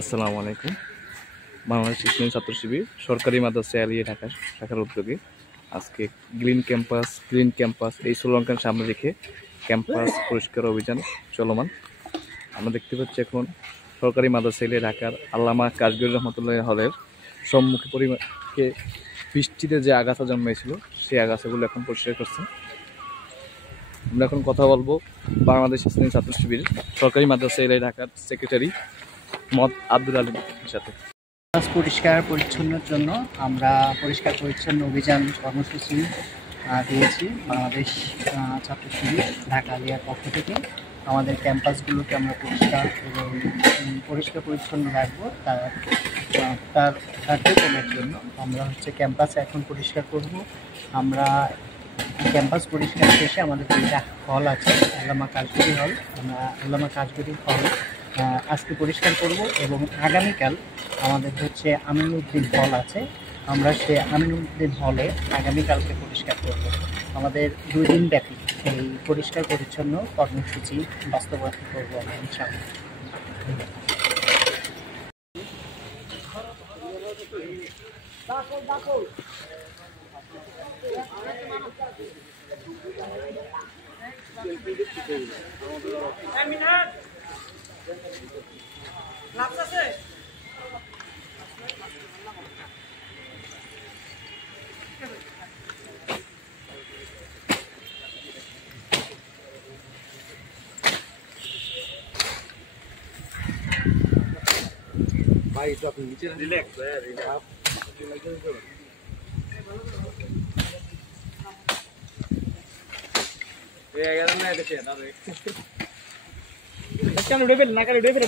আসসালামু আলাইকুম। বাংলাদেশ ইসলামী ছাত্র শিবির সরকারি মাদ্রাসা আলিয়া ঢাকা শাখার উদ্যোগে আজকে গ্রিন ক্যাম্পাস এই স্লোগানকে সামনে রেখে ক্যাম্পাস পরিষ্কার অভিযান চলমান। আমরা দেখতে পাচ্ছি এখন সরকারি মাদ্রাসা আলিয়া ঢাকার আল্লামা কাশগরী রহমতুল্লাহ হলের সম্মুখে পরিমাণকে বৃষ্টিতে যে আগাছা জন্মেছিল সেই আগাছাগুলো এখন পরিষ্কার করছে। আমরা এখন কথা বলবো বাংলাদেশ ইসলামী ছাত্র শিবির সরকারি মাদ্রাসা আলিয়া ঢাকার সেক্রেটারি মত আব্দুল আলীম সাথে। পরিষ্কার পরিচ্ছন্নের জন্য আমরা পরিষ্কার পরিচ্ছন্ন অভিযান কর্মসূচি দিয়েছি বাংলাদেশ ছাত্র শিবির ঢাকা আলিয়ার পক্ষ থেকে। আমাদের ক্যাম্পাসগুলোকে আমরা পরিষ্কার এবং পরিষ্কার পরিচ্ছন্ন রাখবো। তার কার্যক্রমের জন্য আমরা ক্যাম্পাসে এখন পরিষ্কার করব। আমরা ক্যাম্পাস পরিষ্কার শেষে আমাদের দুইটা হল আছে, আল্লামা কাশগরী হল, আমরা আল্লামা কাশগরী হল আজকে পরিষ্কার করব এবং আগামীকাল আমাদের আমিনুদ্দিন হল আছে, আমরা সে আমিনুদ্দিন হলে আগামীকালকে পরিষ্কার করব। আমাদের 2 দিন ব্যাপী এই পরিষ্কার পরিচ্ছন্ন কর্মসূচি বাস্তবায়ন করব আমরা ইনশাআল্লাহ। ভাই তো আপনি নিচে রিল্যাক্স কেন ডেবেল না, কেন ডেবেল